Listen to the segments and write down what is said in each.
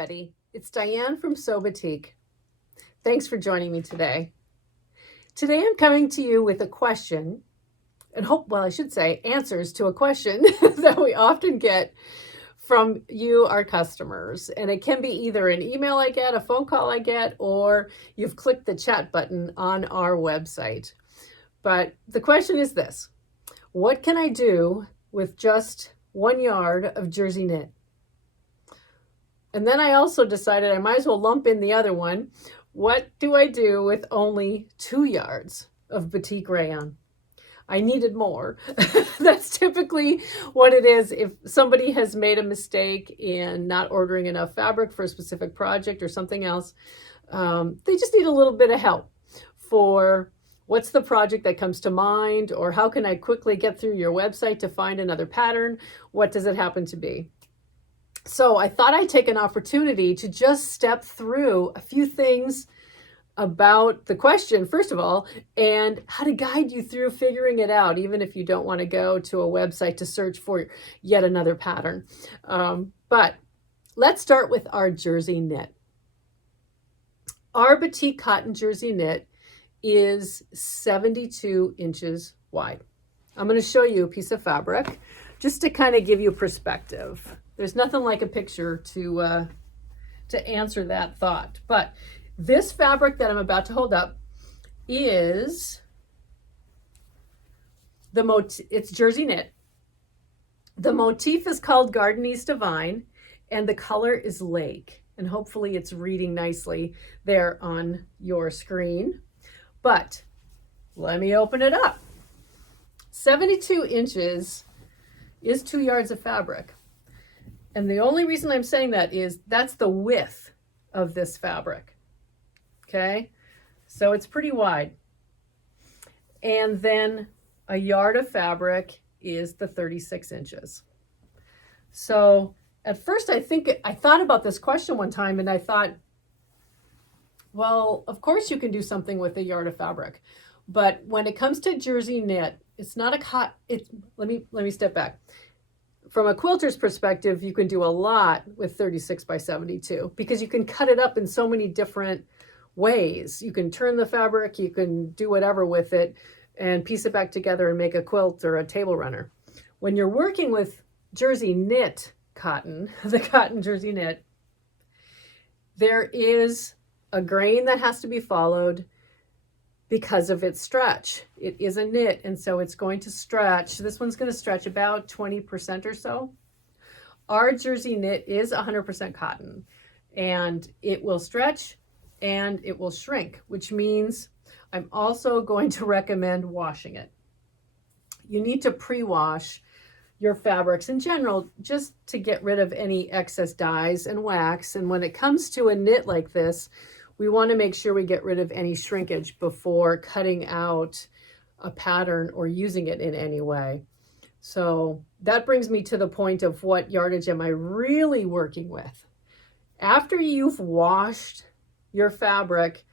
everybody. It's Diane from Batik. Thanks for joining me today. Today I'm coming to you with a question and answers to a question that we often get from you, our customers. And it can be either an email I get, a phone call I get, or you've clicked the chat button on our website. But the question is this: what can I do with just 1 yard of jersey knit? And then I also decided I might as well lump in the other one. What do I do with only 2 yards of Batik Rayon? I needed more. That's typically what it is. If somebody has made a mistake in not ordering enough fabric for a specific project or something else, they just need a little bit of help for what's the project that comes to mind, or how can I quickly get through your website to find another pattern? What does it happen to be? So I thought I'd take an opportunity to just step through a few things about the question, first of all, and how to guide you through figuring it out, even if you don't want to go to a website to search for yet another pattern. But let's start with our jersey knit. Our Batik Cotton Jersey Knit is 72 inches wide. I'm going to show you a piece of fabric just to kind of give you perspective. There's nothing like a picture to answer that thought. But this fabric that I'm about to hold up is it's jersey knit. The motif is called Gardenese Divine, and the color is lake. And hopefully it's reading nicely there on your screen. But let me open it up. 72 inches is 2 yards of fabric. And the only reason I'm saying that is that's the width of this fabric. Okay, so it's pretty wide. And then a yard of fabric is the 36 inches. So at first I thought about this question one time, and I thought, well, of course you can do something with a yard of fabric. But when it comes to jersey knit, it's not a let me step back. From a quilter's perspective, you can do a lot with 36 by 72 because you can cut it up in so many different ways. You can turn the fabric, you can do whatever with it and piece it back together and make a quilt or a table runner. When you're working with jersey knit cotton, the cotton jersey knit, there is a grain that has to be followed because of its stretch. It is a knit, and so it's going to stretch. This one's going to stretch about 20% or so. Our jersey knit is 100% cotton, and it will stretch and it will shrink, which means I'm also going to recommend washing it. You need to pre-wash your fabrics in general just to get rid of any excess dyes and wax. And when it comes to a knit like this, we want to make sure we get rid of any shrinkage before cutting out a pattern or using it in any way. So that brings me to the point of what yardage am I really working with? After you've washed your fabric,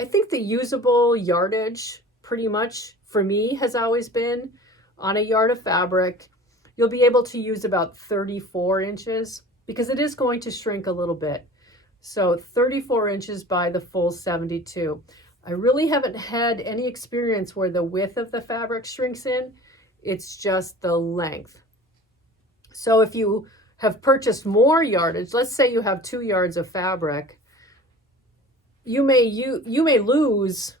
I think the usable yardage pretty much for me has always been on a yard of fabric, you'll be able to use about 34 inches because it is going to shrink a little bit. So 34 inches by the full 72. I really haven't had any experience where the width of the fabric shrinks in. It's just the length. So if you have purchased more yardage, let's say you have 2 yards of fabric, you may lose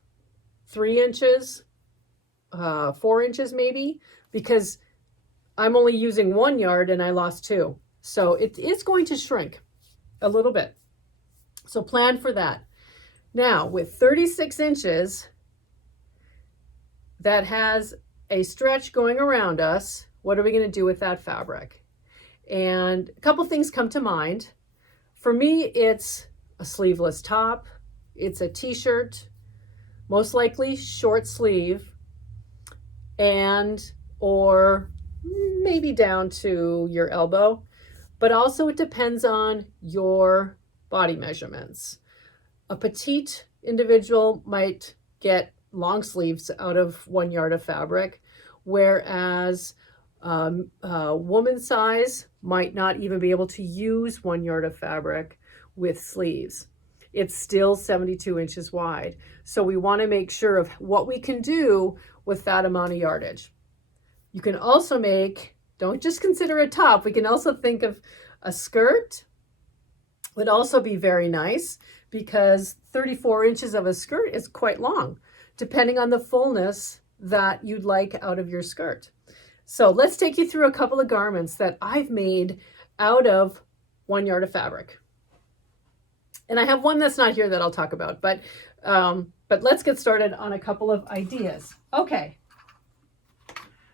3 inches, 4 inches maybe, because I'm only using 1 yard and I lost 2. So it's going to shrink a little bit. So plan for that. Now with 36 inches, that has a stretch going around us, what are we going to do with that fabric? And a couple things come to mind. For me, it's a sleeveless top. It's a t-shirt, most likely short sleeve, or maybe down to your elbow. But also it depends on your body measurements. A petite individual might get long sleeves out of 1 yard of fabric, whereas a woman's size might not even be able to use 1 yard of fabric, with sleeves. It's still 72 inches wide. So we want to make sure of what we can do with that amount of yardage. You can also make, don't just consider a top, we can also think of a skirt. Would also be very nice because 34 inches of a skirt is quite long, depending on the fullness that you'd like out of your skirt. So let's take you through a couple of garments that I've made out of 1 yard of fabric. And I have one that's not here that I'll talk about, but let's get started on a couple of ideas. Okay.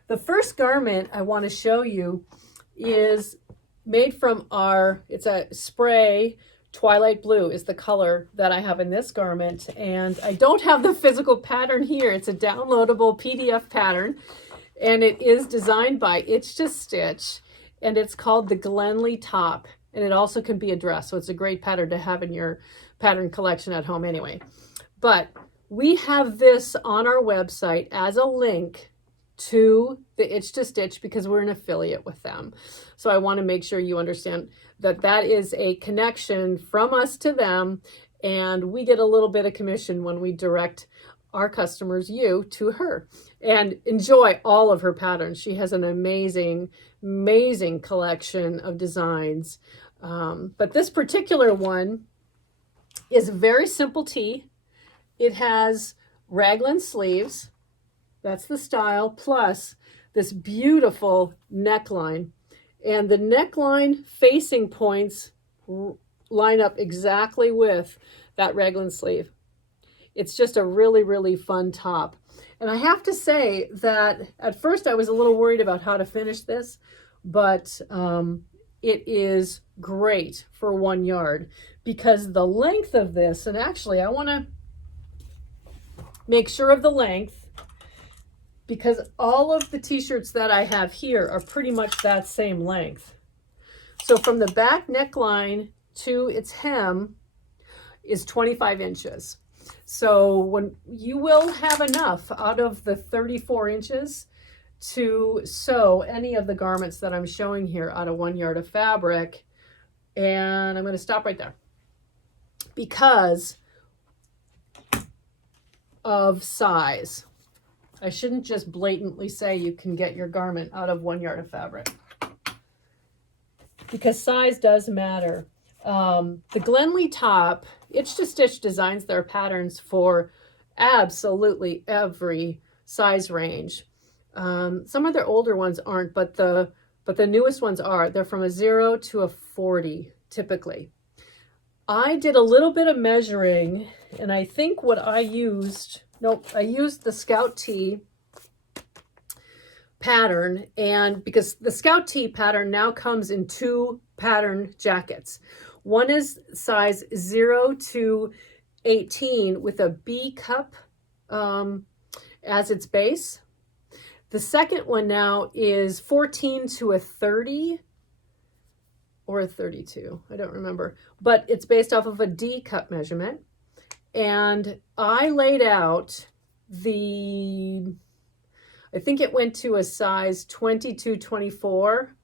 The first garment I want to show you is made from it's a spray. Twilight blue is the color that I have in this garment. And I don't have the physical pattern here. It's a downloadable PDF pattern. And it is designed by Itch to Stitch. And it's called the Glenley Top. And it also can be a dress. So it's a great pattern to have in your pattern collection at home anyway. But we have this on our website as a link to the Itch to Stitch because we're an affiliate with them. So I want to make sure you understand that that is a connection from us to them, and we get a little bit of commission when we direct our customers, you, to her, and enjoy all of her patterns. She has an amazing, amazing collection of designs. But this particular one is a very simple tee. It has raglan sleeves. That's the style, plus this beautiful neckline. And the neckline facing points line up exactly with that raglan sleeve. It's just a really, really fun top. And I have to say that at first I was a little worried about how to finish this, but it is great for 1 yard because the length of this, and actually I want to make sure of the length, because all of the t-shirts that I have here are pretty much that same length. So from the back neckline to its hem is 25 inches. So when you will have enough out of the 34 inches to sew any of the garments that I'm showing here out of 1 yard of fabric. And I'm going to stop right there because of size. I shouldn't just blatantly say you can get your garment out of 1 yard of fabric because size does matter. The Glenley Top, Itch to Stitch designs their patterns for absolutely every size range. Some of their older ones aren't, but the newest ones are. They're from a 0 to a 40 typically. I did a little bit of measuring, and I think what I used, I used the Scout Tee pattern, and because the Scout Tee pattern now comes in 2 pattern jackets. One is size 0 to 18 with a B cup as its base. The second one now is 14 to a 30 or a 32. I don't remember, but it's based off of a D cup measurement. And I laid out I think it went to a size 22, 24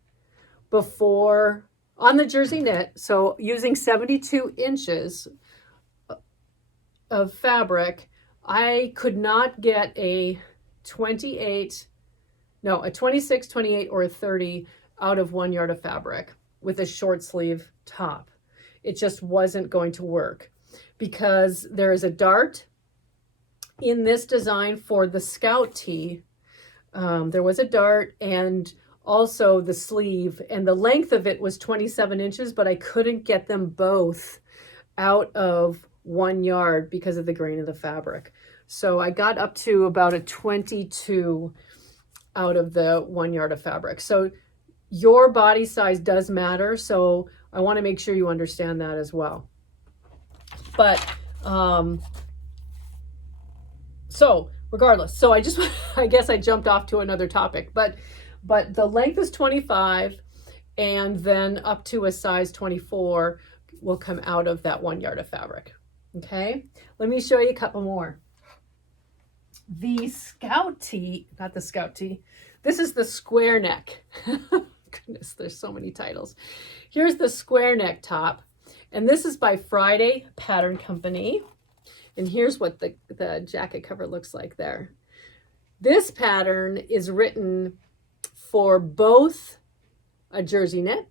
before on the Jersey Knit. So using 72 inches of fabric, I could not get a 26, 28, or a 30 out of 1 yard of fabric with a short sleeve top. It just wasn't going to work because there is a dart in this design for the Scout Tee. There was a dart and also the sleeve, and the length of it was 27 inches, but I couldn't get them both out of 1 yard because of the grain of the fabric. So I got up to about a 22 out of the 1 yard of fabric. So your body size does matter. So I want to make sure you understand that as well. But, so regardless, so I guess I jumped off to another topic, but the length is 25 and then up to a size 24 will come out of that 1 yard of fabric. Okay. Let me show you a couple more. The Scout Tee, not the Scout Tee. This is the square neck. Goodness, there's so many titles. Here's the square neck top. And this is by Friday Pattern Company. And here's what the jacket cover looks like there. This pattern is written for both a jersey knit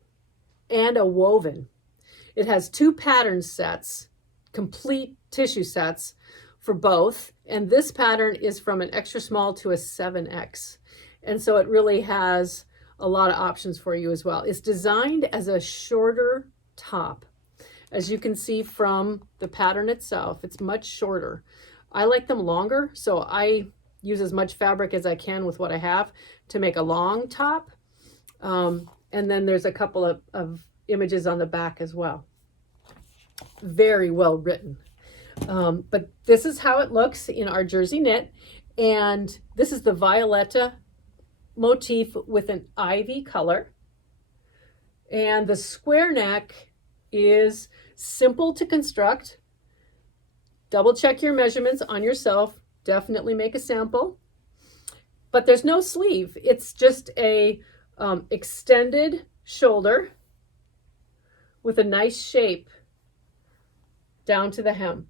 and a woven. It has 2 pattern sets, complete tissue sets for both. And this pattern is from an extra small to a 7X. And so it really has a lot of options for you as well. It's designed as a shorter top. As you can see from the pattern itself, it's much shorter. I like them longer, so I use as much fabric as I can with what I have to make a long top. And then there's a couple of images on the back as well. Very well written. But this is how it looks in our jersey knit. And this is the Violetta motif with an ivy color. And the square neck is simple to construct. Double check your measurements on yourself. Definitely make a sample. But there's no sleeve. It's just a extended shoulder with a nice shape down to the hem.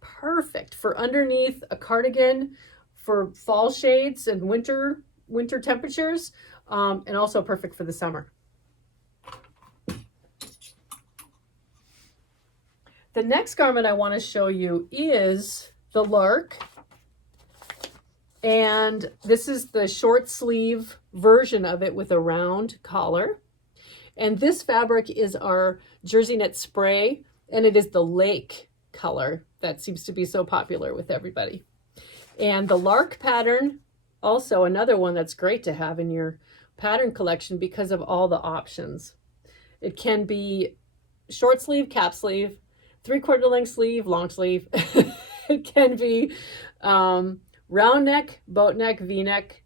Perfect for underneath a cardigan, for fall shades and winter temperatures, and also perfect for the summer. The next garment I want to show you is the Lark. And this is the short sleeve version of it with a round collar. And this fabric is our jersey knit spray, and it is the lake color that seems to be so popular with everybody. And the Lark pattern, also another one that's great to have in your pattern collection because of all the options. It can be short sleeve, cap sleeve, 3/4 length sleeve, long sleeve. It can be round neck, boat neck, V-neck,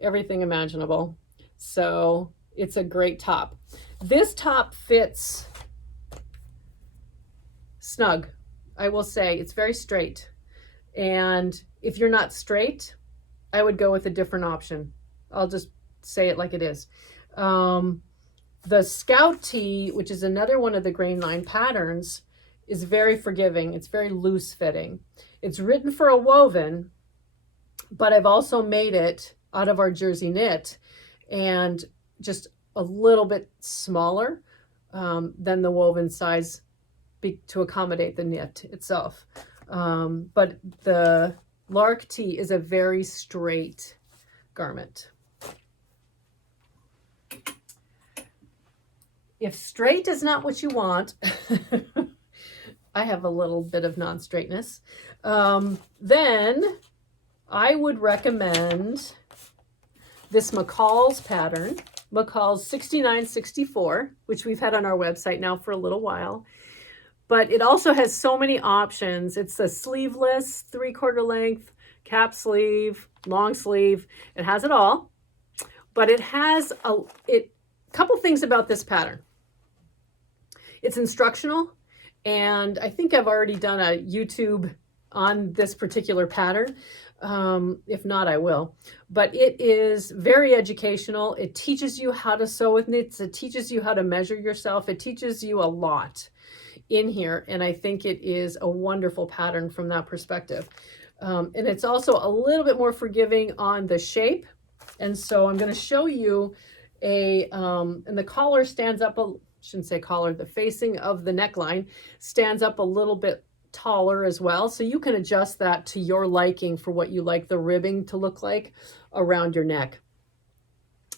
everything imaginable. So it's a great top. This top fits snug. I will say it's very straight. And if you're not straight, I would go with a different option. I'll just say it like it is. The Scout Tee, which is another one of the grain line patterns, is very forgiving. It's very loose fitting. It's written for a woven, but I've also made it out of our jersey knit and just a little bit smaller than the woven size to accommodate the knit itself. But the Lark Tee is a very straight garment. If straight is not what you want, I have a little bit of non-straightness, then I would recommend this McCall's pattern, McCall's 6964, which we've had on our website now for a little while. But it also has so many options. It's a sleeveless, 3/4 length, cap sleeve, long sleeve. It has it all. But it has a couple things about this pattern. It's instructional. And I think I've already done a YouTube on this particular pattern. If not, I will. But it is very educational. It teaches you how to sew with knits. It teaches you how to measure yourself. It teaches you a lot in here. And I think it is a wonderful pattern from that perspective. And it's also a little bit more forgiving on the shape. And so I'm going to show you and the collar stands up shouldn't say collar, the facing of the neckline stands up a little bit taller as well. So you can adjust that to your liking for what you like the ribbing to look like around your neck.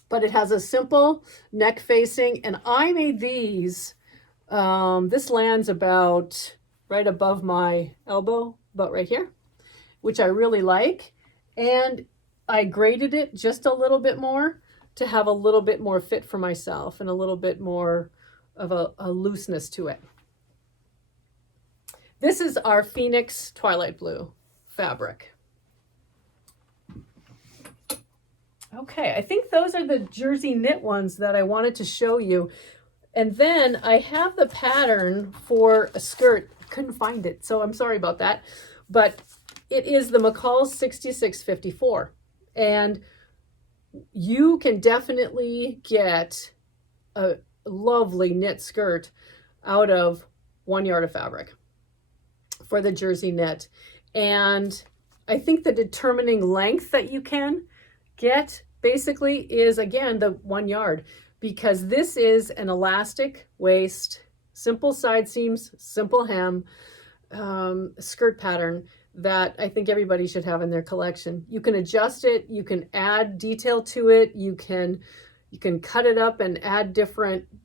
But it has a simple neck facing, and I made these. This lands about right above my elbow, about right here, which I really like. And I graded it just a little bit more to have a little bit more fit for myself and a little bit more of a looseness to it. This is our Phoenix Twilight Blue fabric. Okay, I think those are the jersey knit ones that I wanted to show you. And then I have the pattern for a skirt. Couldn't find it, so I'm sorry about that. But it is the McCall's 6654. And you can definitely get lovely knit skirt out of 1 yard of fabric for the jersey knit. And I think the determining length that you can get basically is, again, the 1 yard, because this is an elastic waist, simple side seams, simple hem skirt pattern that I think everybody should have in their collection. You can adjust it, you can add detail to it, you can cut it up and add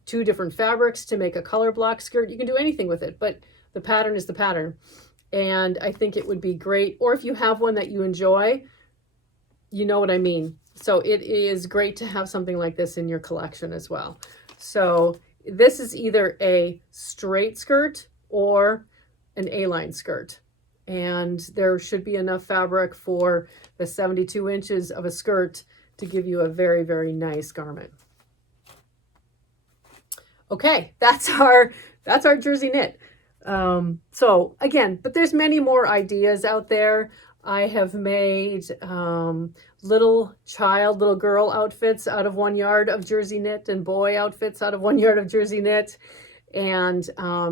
two different fabrics to make a color block skirt. You can do anything with it, but the pattern is the pattern. And I think it would be great, or if you have one that you enjoy, you know what I mean. So it is great to have something like this in your collection as well. So this is either a straight skirt or an A-line skirt. And there should be enough fabric for the 72 inches of a skirt to give you a very, very nice garment. Okay, that's our jersey knit. So again, but there's many more ideas out there. I have made little girl outfits out of 1 yard of jersey knit, and boy outfits out of 1 yard of jersey knit, and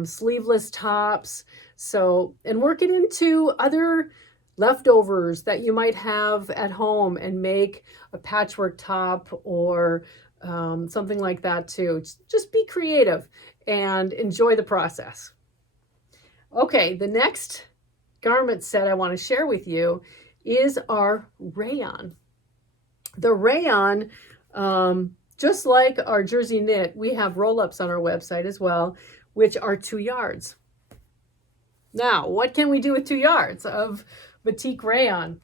sleeveless tops. So, and work it into other leftovers that you might have at home and make a patchwork top or something like that too. Just be creative and enjoy the process. Okay, the next garment set I want to share with you is our rayon. The rayon, just like our jersey knit, we have roll-ups on our website as well, which are 2 yards. Now, what can we do with 2 yards of Batik Rayon?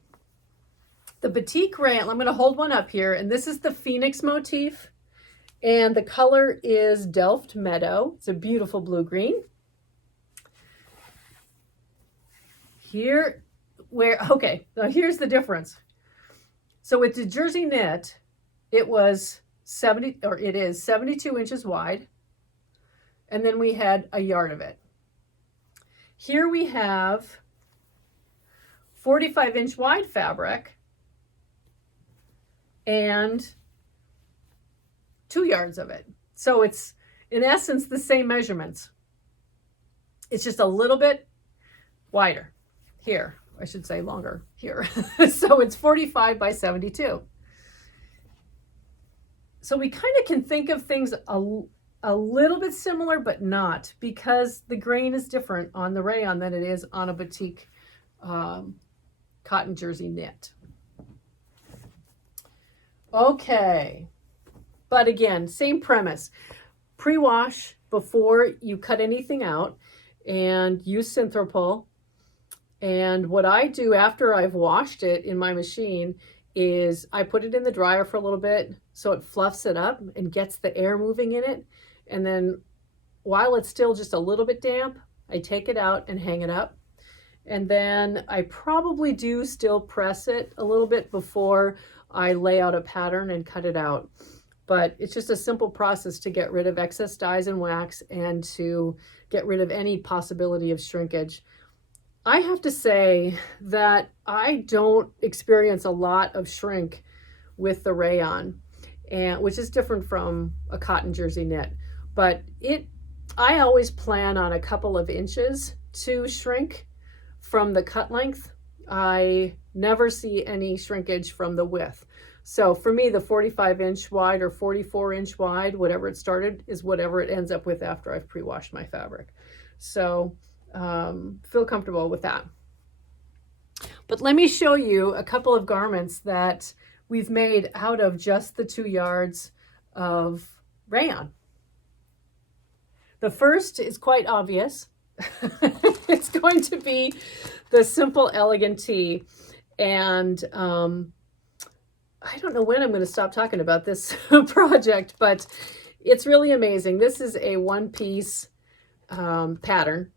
The Batik Rayon, I'm going to hold one up here, and this is the Phoenix motif, and the color is Delft Meadow. It's a beautiful blue-green. Now here's the difference. So with the jersey knit, it is 72 inches wide, and then we had a yard of it. Here we have 45-inch wide fabric and 2 yards of it. So it's in essence the same measurements. It's just a little bit wider here. I should say longer here. So it's 45 by 72. So we kind of can think of things a little bit similar, but not, because the grain is different on the rayon than it is on a Batik cotton jersey knit. Okay, but again, same premise. Pre-wash before you cut anything out and use Synthropol. And what I do after I've washed it in my machine is I put it in the dryer for a little bit so it fluffs it up and gets the air moving in it. And then while it's still just a little bit damp, I take it out and hang it up. And then I probably do still press it a little bit before I lay out a pattern and cut it out. But it's just a simple process to get rid of excess dyes and wax and to get rid of any possibility of shrinkage. I have to say that I don't experience a lot of shrink with the rayon, which is different from a cotton jersey knit. But I always plan on a couple of inches to shrink from the cut length. I never see any shrinkage from the width. So for me, the 45-inch wide or 44-inch wide, whatever it started, is whatever it ends up with after I've pre-washed my fabric. So feel comfortable with that. But let me show you a couple of garments that we've made out of just the 2 yards of rayon. The first is quite obvious. It's going to be the simple elegant tee. And I don't know when I'm going to stop talking about this project, but it's really amazing. This is a one-piece pattern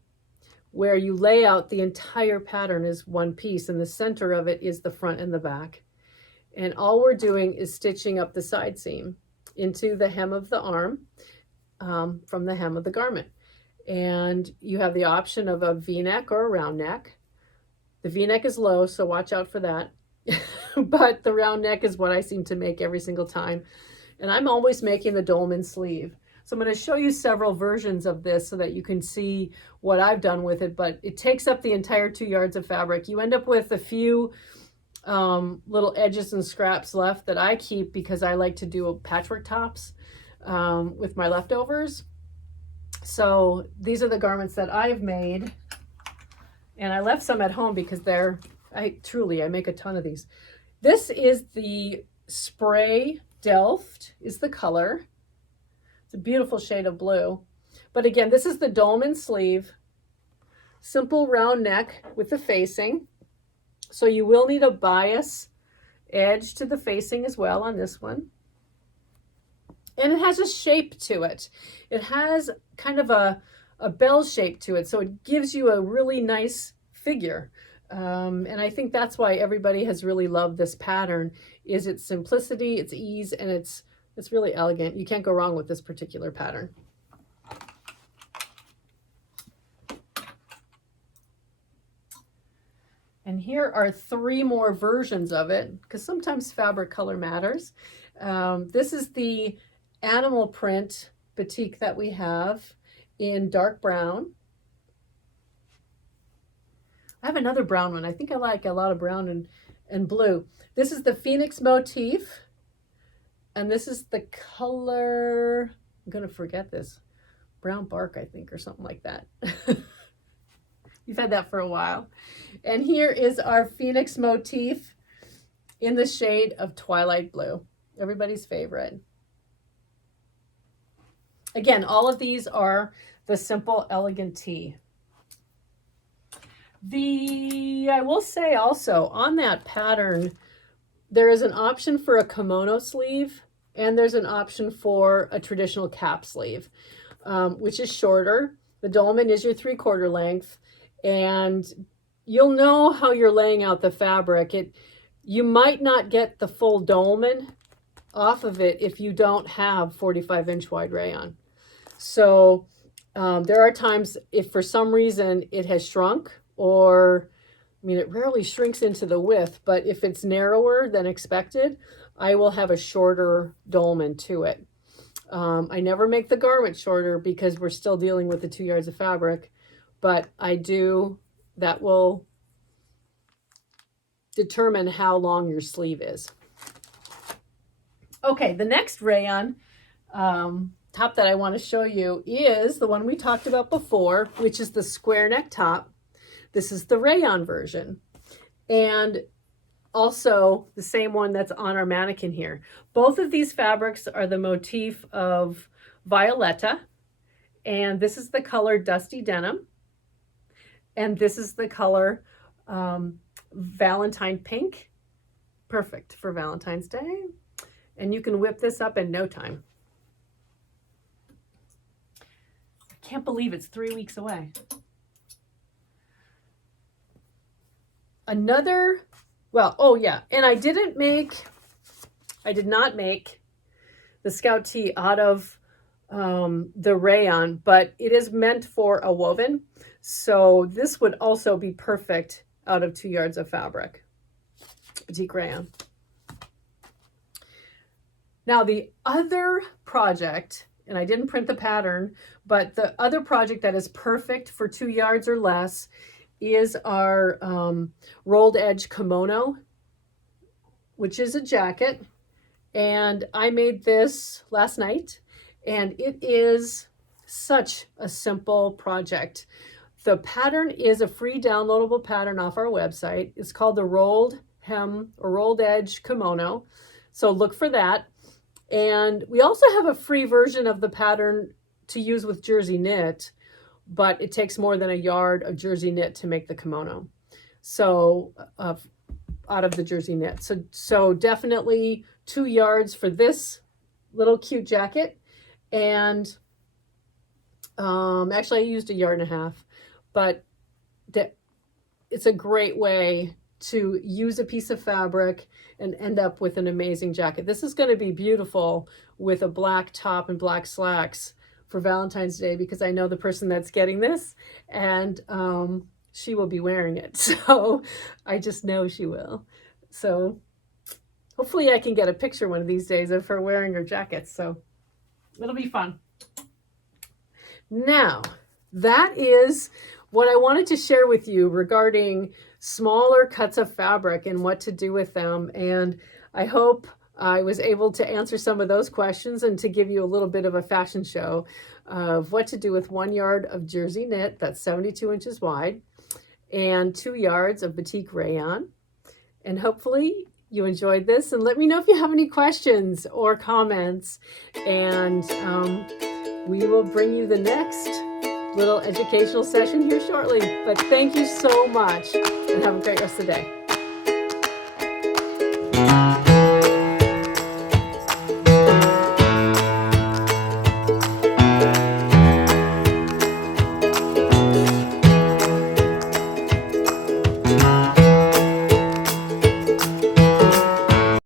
where you lay out the entire pattern as one piece, and the center of it is the front and the back. And all we're doing is stitching up the side seam into the hem of the arm from the hem of the garment. And you have the option of a V-neck or a round neck. The V-neck is low, so watch out for that. But the round neck is what I seem to make every single time. And I'm always making the dolman sleeve. So I'm going to show you several versions of this so that you can see what I've done with it, but it takes up the entire 2 yards of fabric. You end up with a few little edges and scraps left that I keep because I like to do patchwork tops with my leftovers. So these are the garments that I've made, and I left some at home because I make a ton of these. This is the Spray Delft is the color. It's a beautiful shade of blue. But again, this is the dolman sleeve, simple round neck with the facing. So you will need a bias edge to the facing as well on this one. And it has a shape to it. It has kind of a bell shape to it. So it gives you a really nice figure. And I think that's why everybody has really loved this pattern, is its simplicity, its ease, and it's really elegant. You can't go wrong with this particular pattern. And here are 3 more versions of it, because sometimes fabric color matters. This is the animal print batik that we have in dark brown. I have another brown one. I think I like a lot of brown and blue. This is the Phoenix motif. And this is the color, I'm going to forget this, brown bark, I think, or something like that. You've had that for a while. And here is our Phoenix motif in the shade of Twilight Blue, everybody's favorite. Again, all of these are the simple, elegant tee. I will say also on that pattern, there is an option for a kimono sleeve, and there's an option for a traditional cap sleeve, which is shorter. The dolman is your 3/4 length, and you'll know how you're laying out the fabric. You might not get the full dolman off of it if you don't have 45-inch wide rayon. So there are times if for some reason it has shrunk, or it rarely shrinks into the width, but if it's narrower than expected, I will have a shorter dolman to it. I never make the garment shorter because we're still dealing with the 2 yards of fabric, but that will determine how long your sleeve is. Okay, the next rayon top that I want to show you is the one we talked about before, which is the square neck top. This is the rayon version, and also the same one that's on our mannequin here. Both of these fabrics are the motif of Violetta, and this is the color Dusty Denim, and this is the color Valentine Pink. Perfect for Valentine's Day, and you can whip this up in no time. I can't believe it's 3 weeks away. And I did not make the Scout Tee out of the rayon, but it is meant for a woven. So this would also be perfect out of 2 yards of fabric, Batik Rayon. Now the other project, and I didn't print the pattern, but the other project that is perfect for 2 yards or less is our rolled edge kimono, which is a jacket. And I made this last night, and it is such a simple project. The pattern is a free downloadable pattern off our website. It's called the rolled hem or rolled edge kimono. So look for that. And we also have a free version of the pattern to use with Jersey Knit, but it takes more than a yard of Jersey Knit to make the kimono. So out of the Jersey Knit. So definitely 2 yards for this little cute jacket. And actually I used 1.5 yards, but it's a great way to use a piece of fabric and end up with an amazing jacket. This is going to be beautiful with a black top and black slacks for Valentine's Day, because I know the person that's getting this, and she will be wearing it. So I just know she will. So hopefully I can get a picture one of these days of her wearing her jacket. So it'll be fun. Now, that is what I wanted to share with you regarding smaller cuts of fabric and what to do with them. And I hope I was able to answer some of those questions and to give you a little bit of a fashion show of what to do with 1 yard of jersey knit that's 72 inches wide and 2 yards of Batik Rayon. And hopefully you enjoyed this, and let me know if you have any questions or comments, and we will bring you the next little educational session here shortly. But thank you so much, and have a great rest of the day.